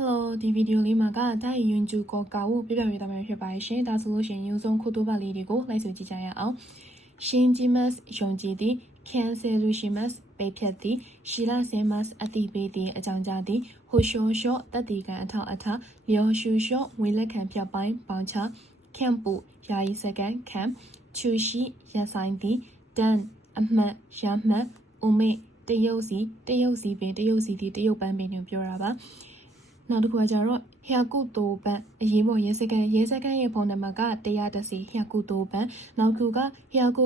Hello ဒီဗီဒီယိုလေးမှာကတိုင်းယွန်ဂျူကောကာကိုပြပြပေးသွားမှာဖြစ်ပါတယ်ရှင်ဒါဆိုလို့ရှိရင်ရုံဆုံးခုတိုးပါလေးတွေကိုလိုက်ဆိုကြည့်ကြရအောင်ရှင်ဂျီမတ်ယုံကြည်သည်ကန်ဆယ်လူရှိမတ်ပေဖြတ်သည်ရှီလာဆင်မတ်အတိပေးသည်အကြောင်းကြားသည်ဟိုရှောရှော့တက်တီကန်အထောက်အထားလျော်ရှူရှော့ဝေလက်ခံဖြတ်ပိုင်းပေါင်ချခန့်ပူယာယီစကန်ခန့်ချူရှိရဆိုင်သည်တန်အမှတ်ရမှတ်ဦးမေတရုတ်စီပင်တရုတ်စီဒီတရုတ်ပန်းပင်ကိုပြောတာပါနောက်တစ်ခုကကြတော့ဟျာကုတိုပန်အရေးပေါ်ရဲစကန်ရဲ့ဖုန်းနံပါတ်က130ဟျာကုတိုပန်နောက်တစ်ခုကဟျာကု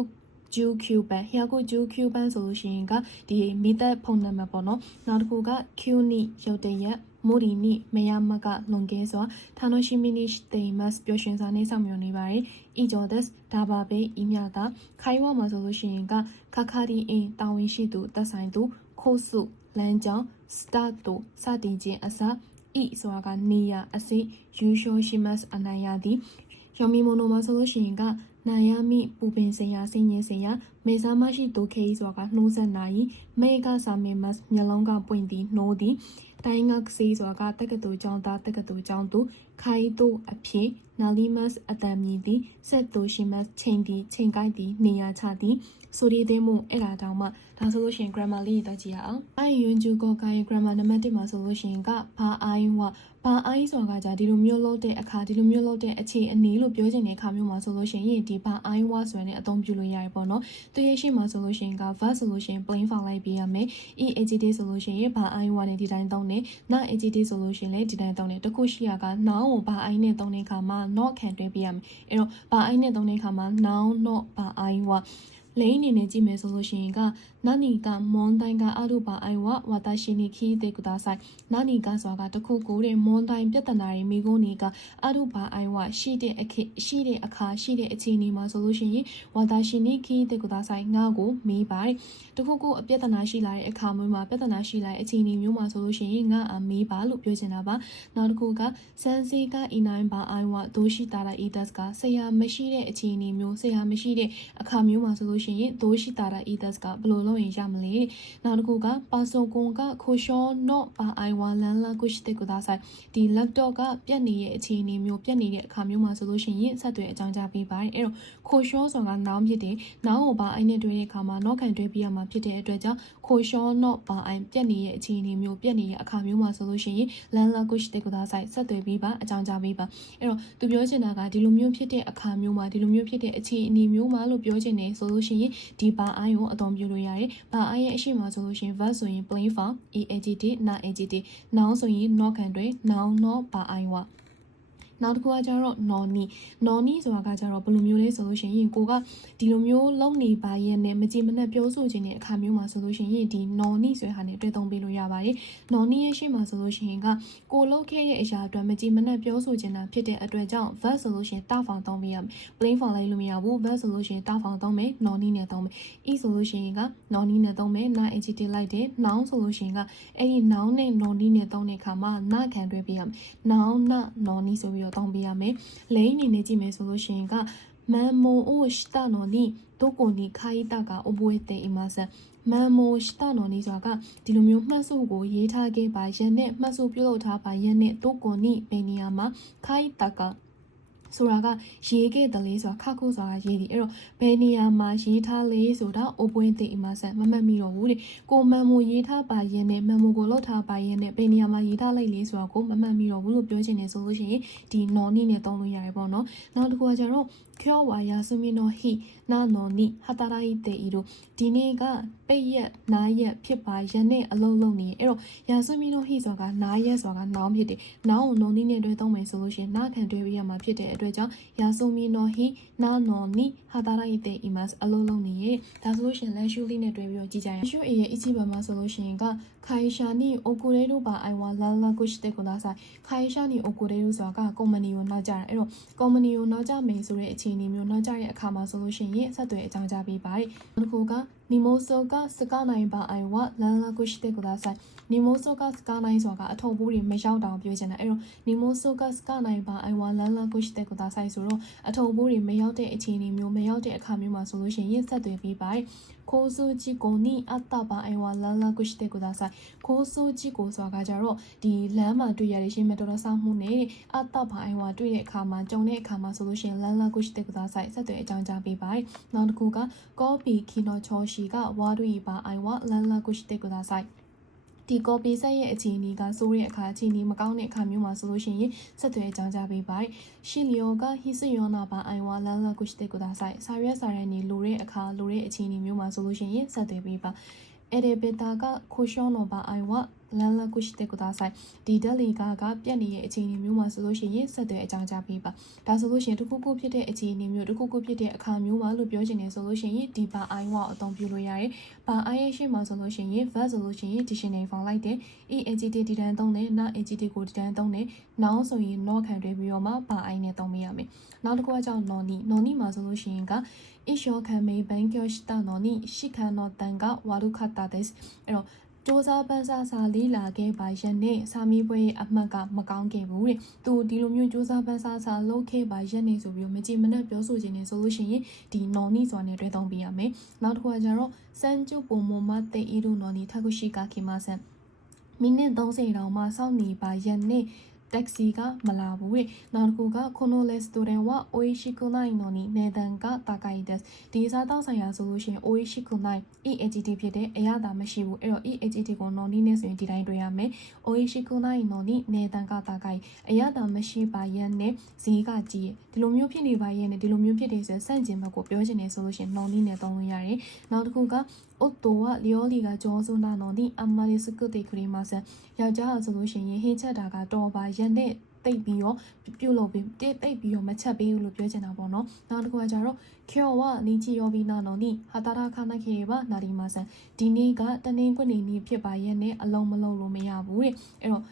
ဂျူကျူပန်ဆိုလို့ရှိရင်ကဒီမီသက်ဖုန်းနံပါတ်ပေါ့နော်နောက်တစ်ခုက Q နီရုတ်တရက်မိုဒီနီမယာမကလွန်ကဲစွာထာနိုရှိမီနီစတေမတ်ပျော်ရွှင်စွာနေဆောင်မြနေပါတယ်အီဂျော်ဒက်ဒါဘာဘေးအီမြတာခိုင်ဝါမှာဆိုလို့ရှိရင်ကခခရီအင်းတာဝန်ရှိသူတက်ဆိုင်သူခိုးစုလမ်းကြောင်းစတာတိုစတင်ခြင်းအစားဤဆိုတာကနေရအစိယူရှိုရှိမတ်အနိုင်ရသည်ယောမီမိုနိုမှာဆိုလို့ရှိရင်ကနိုင်ရမိပူပင်စင်ရစင်ရင်စင်ရမေဆာမရှိဒုခေဆိုတာကနှိုးဆက်နိုင်မေကစာမင်မတ်မျက်လုံးကပွင့်သည်နှိုးသည်တိုင်းငါကစီဆိုတာကတက္ကသိုလ်ကျောင်းသားတက္ကသိုလ်ကျောင်းသူခိုင်တိုအဖြစ်နာလီမတ်အတံမြည်သည်ဆက်တိုရှိမတ်ချိန်သည်ချိန်ကိုက်သည်နေရာချသည်ဆိုဒီသိမှုအဲ့ဒါတောင်မှဒါဆိုလို့ရှိရင် grammar လေးတက်ကြည့်ရအောင်အဲ့ယွန်ဂျူကောကိုင် grammar နံပါတ်1မှာဆိုလို့ရှိရင်ကဘာအိုင်းဝဘာအိုင်းဆိုတာကじゃဒီလိုမျိုးလုပ်တဲ့အခါဒီလိုမျိုးလုပ်တဲ့အခြေအနေလို့ပြောချင်တဲ့အခါမျိုးမှာဆိုလို့ရှိရင်ဒီဘာအိုင်းဝဆိုရင်အသုံးပြုလို့ရတယ်ပေါ့နော်သူရဲ့ရှေ့မှာဆိုလို့ရှိရင်က verb ဆိုလို့ရှိရင် plain form လိုက်ပြရမယ် EAGD ဆိုလို့ရှိရင်ဘာအိုင်းဝနဲ့ဒီတိုင်းသုံးတယ်နာ AGD ဆိုလို့ရှိရင်လည်းဒီတိုင်းသုံးတယ်တခုရှိရက noun ကိုဘာအိုင်းနဲ့သုံးတဲ့အခါမှာ not ခံတွဲပြရမယ်အဲ့တော့ဘာအိုင်းနဲ့သုံးတဲ့အခါမှာ noun not ဘာအိုင်းဝလိန်အနေနဲ့ကြည့်မယ်ဆိုလို့ရှိရင်ကနာနီကမွန်တိုင်းကအရုပါအိုင်ဝဝါတာရှိနီခီတေကူတာဆိုင်နာနီကဆိုတာကတခုကိုတဲ့မွန်တိုင်းပြဿနာတွေမိကုန်းနေကအရုပါအိုင်ဝရှိတဲ့အခါရှိတဲ့အခြေအနေမှာဆိုလို့ရှိရင်ဝါတာရှိနီခီတေကူတာဆိုင်ငါကိုမေးပါတယ်တခုကိုအပြဿနာရှိလာတဲ့အခါမျိုးမှာပြဿနာရှိလာတဲ့အခြေအနေမျိုးမှာဆိုလို့ရှိရင်ငါအမေးပါလို့ပြောချင်တာပါနောက်တစ်ခုကစန်စီကအီနိုင်ပါအိုင်ဝဒိုရှိတာလာအီဒတ်ကဆရာမရှိတဲ့အခြေအနေမျိုးဆရာမရှိတဲ့အခါမျိုးမှာဆိုလို့ရှိရင်ဒိုရှိတာလာအီဒတ်ကဘယ်လိုလုပ်ရင်ရမလဲနောက်တစ်ခုကပါဆိုကွန်ကခိုရှောနော့ပါအိုင်ဝါလန်လာကုရှိတဲ့ကူသားဆိုင်ဒီ laptop ကပြတ်နေတဲ့အခြေအနေမျိုးပြတ်နေတဲ့အခါမျိုးမှာဆိုလို့ရှိရင်ဆက်သွယ်အကြောင်းကြားပေးပါတယ်အဲ့တော့ခိုရှောဆိုတာကနောင်ဖြစ်တယ်နောင်ကိုပါအိုင်နဲ့တွဲတဲ့အခါမှာနော့ခံတွဲပြရမှာဖြစ်တဲ့အတွက်ကြောင့်ခိုရှောနော့ပါအိုင်ပြတ်နေတဲ့အခြေအနေမျိုးပြတ်နေတဲ့အခါမျိုးမှာဆိုလို့ရှိရင်လန်လာကုရှိတဲ့ကူသားဆိုင်ဆက်သွယ်ပေးပါအကြောင်းကြားပေးပါအဲ့တော့သူပြောချင်တာကဒီလိုမျိုးဖြစ်တဲ့အခါမျိုးမှာဒီလိုမျိုးဖြစ်တဲ့အခြေအနေမျိုးမှာလို့ပြောချင်တယ်ဆိုလို့ရှိရင်ဒီပါအိုင်ကိုအသုံးပြုလို့ရတယ်ပါအိုင်ရဲ့အရှိမဆိုလို့ရှိရင် verb ဆိုရင် plain form EAGD not AGD noun ဆိုရင် not ခံတွေ noun not ပါအိုင်ဝနောက်တစ်ခုကကျတော့ noni ဆိုတာကကျတော့ဘယ်လိုမျိုးလဲဆိုလို့ရှိရင်ကိုကဒီလိုမျိုးလုံးနေပါရဲ့နဲ့မကြည်မနှက်ပြောဆိုခြင်းတဲ့အခါမျိုးမှာဆိုလို့ရှိရင်ဒီ noni ဆိုတဲ့ဟာနဲ့တွေ့သုံးပေးလို့ရပါတယ် noni ရဲ့ရှေ့မှာဆိုလို့ရှိရင်ကကိုလုပ်ခဲ့တဲ့အရာအတွက်မကြည်မနှက်ပြောဆိုခြင်းတာဖြစ်တဲ့အတွက်ကြောင့် verb ဆိုလို့ရှိရင်တာဖောင်သုံးပေးရမယ် plain form လိုက်လို့မရဘူး verb ဆိုလို့ရှိရင်တာဖောင်သုံးမယ် noni နဲ့သုံးမယ် e ဆိုလို့ရှိရင်က noni နဲ့သုံးမယ် na AGT လိုက်တယ် noun ဆိုလို့ရှိရင်ကအဲ့ဒီ noun နဲ့ noni နဲ့သုံးတဲ့အခါမှာ na ခံတွဲပေးရမယ် noun na noni ဆိုပြီးတော့သုံးပေးရမယ်လိန်အနေနဲ့ကြည့်မယ်ဆိုလို့ရှိရင်ကမန်မိုအိုရှတာနော်နီဒိုကိုနီခိုင်တာကအဘွေတေအီမာဆန်မန်မိုရှတာနော်နီဆိုတာကဒီလိုမျိုးမှတ်စုကိုရေးထားခဲ့ပါရန်နဲ့မှတ်စုပြုလုပ်ထားပါရန်နဲ့ဒိုကိုနီဘယ်နေရာမှာခိုင်တာကဆိုတာကရေးခဲ့တယ်လေဆိုတာခခုဆိုတာရေးတယ်အဲ့တော့ဘယ်နေရာမှာရေးထားလဲဆိုတာအိုပွင့်သိအမဆန်မမှတ်မိတော့ဘူးတဲ့ကိုမန်မိုရေးထားပါရင်နဲ့မန်မိုကိုလောက်ထားပါရင်နဲ့ဘယ်နေရာမှာရေးထားလိုက်လဲဆိုတာကိုမမှတ်မိတော့ဘူးလို့ပြောချင်တယ်ဆိုလို့ရှိရင်ဒီ noni နဲ့သုံးလို့ရတယ်ပေါ့နော်နောက်တစ်ခုကကျတော့ကျော်ဝါယာဆုမီနိုဟီနာနော်နီဟာတာရိုက်တေဤတို့ဒီနေ့ကပိတ်ရက်နားရက်ဖြစ်ပါရန်နဲ့အလုံးလုံးနေအဲ့တော့ယာဆုမီနိုဟီဆိုတာကနားရက်ဆိုတာကနောင်ဖြစ်တယ်နောင်ကို noni နဲ့တွဲသုံးမယ်ဆိုလို့ရှိရင်နားခံတွဲပေးရမှာဖြစ်တဲ့အတွက်ကြောင့်ယာဆုမီနိုဟီနာနော်နီဟာတာရိုက်တေဤမှာအလုံးလုံးနေရဲ့ဒါဆိုလို့ရှိရင်လက်ရှူလေးနဲ့တွဲပြီးတော့ကြည့်ကြရအောင်ရှူအေရဲ့အချိပါမှာဆိုလို့ရှိရင်ကခိုင်ရှာနီအိုကိုရဲတို့ပါအိုင်ဝါလာလာကုရှိတဲ့ကိုသားဆိုင်ခိုင်ရှာနီအိုကိုရဲတို့ဆိုတာကကုမ္ပဏီကိုနောက်ကြတယ်အဲ့တော့ကုမ္ပဏီကိုနောက်ကြမယ်ဆိုတဲ့အခြေအနေမျိုးနောက်ကြတဲ့အခါမှာဆိုလို့ရှိရင်ဆက်သွယ်အကြောင်းကြားပေးပါတယ်နောက်တစ်ခုကနီမိုဆိုကစကနိုင်ပါအိုင်ဝါလာလာကုရှိတဲ့ကိုသားဆိုင် နီမိုဆိုကစကားနိုင်ဆိုတာကအထောက်ပိုးတွေမရောက်တောင်ပြောချင်တာအဲ့တော့နီမိုဆိုကစကားနိုင်ပါအိုင်ဝါလန်လာကိုရှိတဲ့ကိုသာဆိုင်ဆိုတော့အထောက်ပိုးတွေမရောက်တဲ့အခြေအနေမျိုးမရောက်တဲ့အခါမျိုးမှာဆိုလို့ရှိရင်ဆက်သွယ်ပြီးပါတယ်ခိုးစုကြည့်ကိုနီအတပါအိုင်ဝါလန်လာကိုရှိတဲ့ကိုသာဆိုင်ခိုးစုကြည့်ကိုဆိုတာကကြတော့ဒီလမ်းမှာတွေ့ရတဲ့ရှင်မတော်တော်ဆောင်မှုနဲ့အတပါအိုင်ဝါတွေ့တဲ့အခါမှာကြုံတဲ့အခါမှာဆိုလို့ရှိရင်လန်လာကိုရှိတဲ့ကိုသာဆိုင်ဆက်သွယ်အကြောင်းကြားပေးပါတယ်နောက်တစ်ခုကကောပီခီနိုချောရှိကဝါတွေ့ပါအိုင်ဝါလန်လာကိုရှိတဲ့ကိုသာဆိုင်ဒီကော်ပီဆက်ရဲ့အခြေအနေကစိုးတဲ့အခါအခြေအနေမကောင်းတဲ့အခါမျိုးမှာဆိုလို့ရှိရင်ဆက်သွယ်အကြောင်းကြားပေးပါတယ်။ရှင်လျောကဟိစယောနာပါအိုင်ဝါလန်လာကုရှိတဲ့ကိုသာဆိုင်စာရွက်စာတမ်းတွေလိုတဲ့အခါလိုတဲ့အခြေအနေမျိုးမှာဆိုလို့ရှိရင်ဆက်သွယ်ပေးပါ။အဲ့ဒီဘက်တာကခိုရှောနောပါအိုင်ဝါလန်လာကုရှိတဲ့ကိုသာဆိုင်ဒီဒလီကပြက်နေတဲ့အခြေအနေမျိုးမှာဆိုလို့ရှိရင်ဆက်သွယ်အကြောင်းကြားပေးပါဒါဆိုလို့ရှိရင်တစ်ခုခုဖြစ်တဲ့အခြေအနေမျိုးတစ်ခုခုဖြစ်တဲ့အခါမျိုးမှာလို့ပြောချင်တယ်ဆိုလို့ရှိရင်ဒီပါအိုင်ဝါအသုံးပြုလို့ရတယ်ပါအိုင်ရဲ့ရှေ့မှာဆိုလို့ရှိရင် verb ဆိုလို့ရှိရင် dictionary ဖောင်လိုက်တယ် eng ဒီတန်းသုံးတယ် not eng ကိုဒီတန်းသုံးတယ် noun ဆိုရင် not ခံတွဲပြီးတော့မှပါအိုင်နဲ့သုံးပေးရမယ်နောက်တစ်ခုကကြောင့် noni မှာဆိုလို့ရှိရင်က一生懸命勉強したのに試験の点が悪かったですအဲ့တော့စ조사ပန်းစားစာလေးလာခဲ့ပါရက်နဲ့စာမေးပွဲရဲ့အမှတ်ကမကောင်းခဲ့ဘူးတဲ့သူဒီလိုမျိုးစ조사ပန်းစားစာလုပ်ခဲ့ပါရက်နဲ့ဆိုပြီးတော့မကြည်မနဲ့ပြောဆိုခြင်းနဲ့ဆိုလို့ရှိရင်ဒီ noni ဆိုတာနဲ့တွဲသုံးပေးရမယ်နောက်တစ်ခုကကျတော့စံကျုပ်ပုံမမတဲ့ဤတို့ noni ထခုရှိကခိမဆန်မိနစ်30တောင်မှစောင့်နေပါရက်နဲ့တက်ဆီကမလာဘူးတဲ့နောက်တစ်ခုကこのレストランは美味しくないのに値段が高いですဒီစားတောက်ဆိုင်ရာဆိုလို့ရှိရင်美味しくない EAGT ဖြစ်တဲ့အရာသာမရှိဘူးအဲ့တော့ EAGT ကို noni နဲ့ဆိုရင်ဒီတိုင်းတွေ့ရမယ်美味しくないのに値段が高いအရာသာမရှိပါရဲ့နဲ့ဈေးကကြီးဒီလိုမျိုးဖြစ်နေပါရဲ့နဲ့ဒီလိုမျိုးဖြစ်တယ်ဆိုစန့်ကျင်ဘက်ကိုပြောချင်တယ်ဆိုလို့ရှိရင် noni နဲ့သုံးလို့ရတယ်နောက်တစ်ခုက夫は料理が上手なのにあんまり作ってくれませんယောက်ျားဆိုလို့ရှိရင်ဟင်းချက်တာကတော့ပါရက်နဲ့တိတ်ပြီးတော့ပြုတ်လို့ပြီးတိတ်ပြီးတော့မချက်ပေးဘူးလို့ပြောချင်တာပေါ့နော်နောက်တစ်ခုကကျတော့今日は日曜日なのに働かなければなりませんဒီနေ့ကတနင်္ဂနွေနေ့ဖြစ်ပါရဲ့နဲ့အလုံးမလုံးလို့မရဘူးတဲ့အဲ့တော့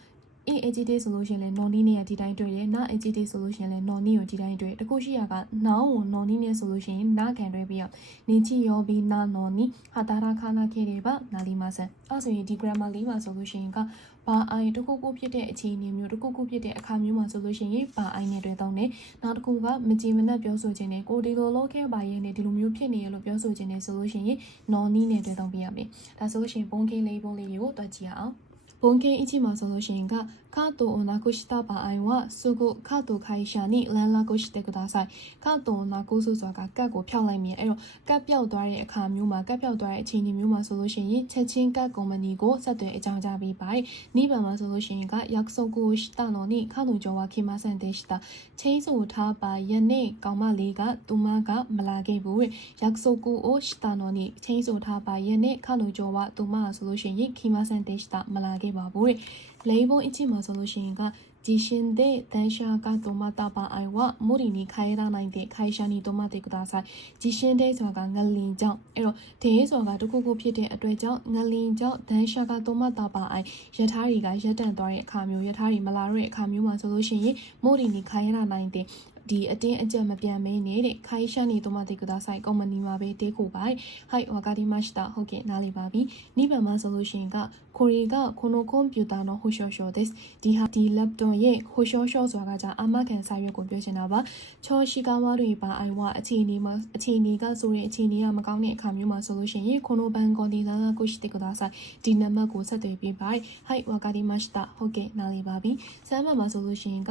AGT ဆိုလို့ရှိရင်လည်း noni နဲ့ဒီတိုင်းတွေ့တယ်။ na AGT ဆိုလို့ရှိရင်လည်း noni ကိုဒီတိုင်းတွေ့တယ်။တခုရှိရက noun ကို noni နဲ့ဆိုလို့ရှိရင် na ခံတွေ့ပြီးတော့နေချီရောပြီး na noni ဟာတာရာခနာခေတွေပါနာလီမဆန်။အဲ့ဆိုရင်ဒီ grammar လေးပါဆိုလို့ရှိရင်ကဘာအိုင်တခုခုဖြစ်တဲ့အခြေအနေမျိုးတခုခုဖြစ်တဲ့အခါမျိုးမှာဆိုလို့ရှိရင်ဘာအိုင်နဲ့တွေ့တော့တယ်။နောက်တစ်ခုကမကြည်မနှက်ပြောဆိုခြင်းနဲ့ကိုဒီလိုလုပ်ခဲ့ပါရဲ့နဲ့ဒီလိုမျိုးဖြစ်နေရလို့ပြောဆိုခြင်းနဲ့ဆိုလို့ရှိရင် noni နဲ့တွေ့တော့ပြရမယ်။ဒါဆိုလို့ရှိရင်ပုံခင်းလေးပုံလေးတွေကိုတွက်ကြည့်အောင်။本件1もそのシーンがカードをなくした場合はすぐカード会社に連絡してください。カードをなくすဆိုတာကကတ်ကိုဖျောက်လိုက်မြင်အဲ့တော့ကတ်ပြောက်သွားတဲ့အခါမျိုးမှာကတ်ပြောက်သွားတဲ့အချိန်မျိုးမှာဆိုလို့ရှိရင်ချက်ချင်းကတ်ကုမ္ပဏီကိုဆက်သွယ်အကြောင်းကြားပေးပါတယ်။နိဗ္ဗာန်မှာဆိုလို့ရှိရင်က約束をしたのに彼女は来ませんでした。ချိန်ဆိုထားပါရဲ့နဲ့ကောင်မလေးကသူမကမလာခဲ့ဘူး။約束をしたのにချိန်ဆိုထားပါရဲ့နဲ့彼女はသူမဆိုလို့ရှိရင်来ませんでしたမလာခဲ့ပါဘူး။レイボン1မှာဆိုလို့ရှိရင်က地震で電車が止まった場合は無理に帰らないで会社に泊まってください。地震でဆိုတာကငလင်ကြောင့်အဲ့တော့ဒေးဆိုတာကတခုခုဖြစ်တဲ့အတွက်ကြောင့်ငလင်ကြောင့်電車が止まった場合ရထားတွေကရပ်တန့်သွားတဲ့အခါမျိုးရထားတွေမလာတဲ့အခါမျိုးမှာဆိုလို့ရှိရင်無理に帰らないでဒီအတင်းအကျပ်မပြန်မင်းနေတဲ့ခိုင်ရှာနေတော့မတိကဒါဆိုင်ကုမ္ပဏီမှာပဲတေးခုပါဟိုက်ဝါကာဒီမတ်တာဟုတ်ကဲ့နားလည်ပါပြီနိဗ္ဗာန်မှာဆိုလို့ရှိရင်ကကိုရီကこのコンピューターの保証書ですဒီဟာဒီ laptop ရဲ့保証書ဆိုတာကじゃအမကန်စာရွက်ကိုပြောချင်တာပါချောရှိကားဝါတွေပါအိုင်ဝအခြေအနေကဆိုရင်အခြေအနေကမကောင်းတဲ့အခါမျိုးမှာဆိုလို့ရှိရင်この番号に連絡してくださいဒီနံပါတ်ကိုဆက်သွယ်ပေးပါဟိုက်ဝါကာဒီမတ်တာဟုတ်ကဲ့နားလည်ပါပြီဆမ်းမှာဆိုလို့ရှိရင်က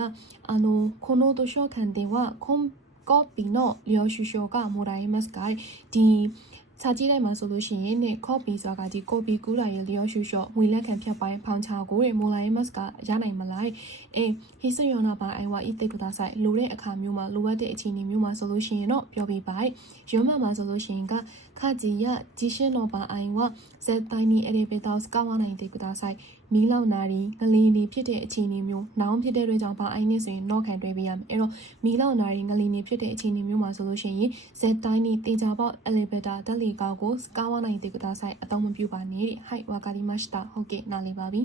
この図書館ではコピーの領収書がもらえますかဒီစာကြည့်လိုက်မှာဆိုလို့ရှိရင်ね copy ဆိုတာကဒီ copy ကူးတာရဲ့လျော်ရှုလျှော့ငွေလက်ခံဖြတ်ပိုင်းဖောင်ချကိုမိုလာယမတ်ကရနိုင်မလားဟိစယောနာပါအိုင်ဝါဣတေကတာဆိုင်လိုတဲ့အခါမျိုးမှာလိုအပ်တဲ့အခြေအနေမျိုးမှာဆိုလို့ရှိရင်တော့ပြောပြပါရုံးမှမှာဆိုလို့ရှိရင်ကခါကြီးရဂျီရှင်နောပါအိုင်ဝါဇက်တိုင်းနီအဲ့ဒီဘေတောက်စကောင်းနိုင်တေကတာဆိုင်မီလောက်နာရီငလီနေဖြစ်တဲ့အခြေအနေမျိုးနောင်ဖြစ်တဲ့အတွက်ကြောင့်ပါအိုင်နဲ့ဆိုရင်တော့ခံတွဲပေးရမယ်အဲ့တော့မီလောက်နာရီငလီနေဖြစ်တဲ့အခြေအနေမျိုးမှာဆိုလို့ရှိရင်ဇက်တိုင်းနီတေချာပေါက် elevator တက်လီကောက်ကိုစကောင်းနိုင်တေကတာဆိုင်အသုံးမပြုပါနဲ့ဟိုက်ဝါကာဒီမတ်တာဟုတ်ကဲ့နားလည်ပါပြီ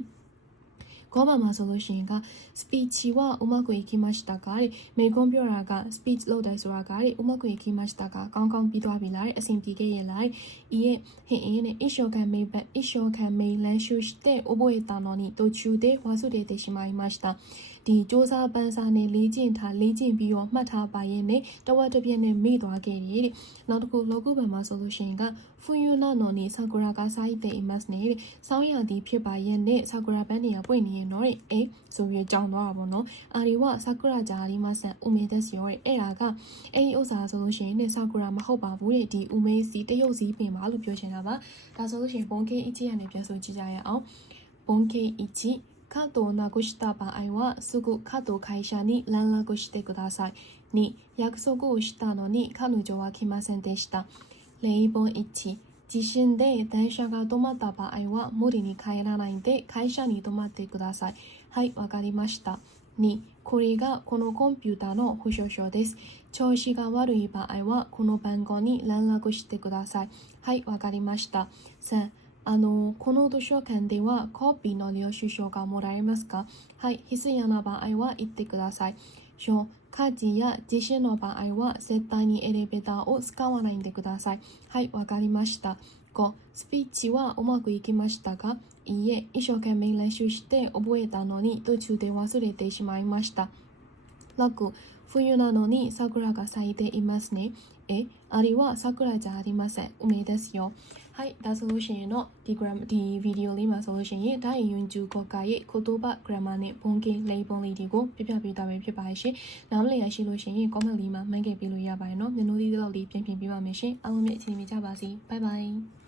ကောမှာဆိုလို့ရှိရင်က speech はうまくいきましたかမေကွန်ပြောတာက speech လုပ်တယ်ဆိုတာကうまくいきましたかကောင်းကောင်းပြီးသွားပြီလားအဆင်ပြေခဲ့ရဲ့လားいいえဟင်းနဲ့一生懸命練習して覚えたのに途中で忘れてしまいましたဒီစ조사ပန်းစားနဲ့လေ့ကျင့်ပြီးတော့မှတ်ထားပါရဲ့နဲ့တဝက်တစ်ပြည့်နဲ့မေ့သွားခဲ့တယ်တဲ့နောက်တစ်ခုလောကုပံမှာဆိုလို့ရှိရင်က冬なのに桜が咲いていますねတဲ့ဆောင်းရာသီဖြစ်ပါရဲ့နဲ့桜ပန်းတွေကပွင့်နေရင်တော့ဆိုပြီးကြောင်သွားတာပေါ့နော်အာရီဝ桜じゃありません梅ですよတဲ့အဲ့ဒါကအဲ့ဒီဥစ္စာဆိုလို့ရှိရင်ね桜မဟုတ်ပါဘူးတဲ့ဒီ梅စီတရုတ်စီပင်ပါလို့ပြောချင်တာပါဒါဆိုလို့ရှိရင်ပုံကိ1ကနေပြန်ဆိုကြည့်ကြရအောင်ပုံကိ1カードをなくした場合はすぐカード会社に連絡してください。2、約束をしたのに彼女は来ませんでした。例本1、地震で電車が止まった場合は無理に帰らないで会社に泊まってください。はい、わかりました。2、これがこのコンピューターの保証書です。調子が悪い場合はこの番号に連絡してください。はい、わかりました。3、この図書館ではコピーの領収書がもらえますかはい、必要な場合は言ってください。4、火事や地震の場合は絶対にエレベーターを使わないでください。はい、わかりました。5、スピーチはうまくいきましたかいいえ、一生懸命練習して覚えたのに途中で忘れてしまいました。6、冬なのに桜が咲いていますね。あれは桜じゃありません。梅ですよ。はいဒါဆိုလို့ရှိရင်တော့ဒီဗီဒီယိုလေးမှာဆိုလို့ရှိရင်ဒါရင်ယွန်ဂျူကောကရဲ့ကိုတိုဘဂရမာနဲ့ဘုံကိလေးပုံလေးတွေကိုပြပြပေးတာပဲဖြစ်ပါရှင်။နောက်မလေးရရှိလို့ရှိရင် comment လေးမှာမှန်းခဲ့ပေးလို့ရပါတယ်နော်။မျက်နှာလေးတစ်လောက်လေးပြင်ပြပေးပါမယ်ရှင်။အားလုံးပဲအချိန်မီကြပါစေ။ Bye bye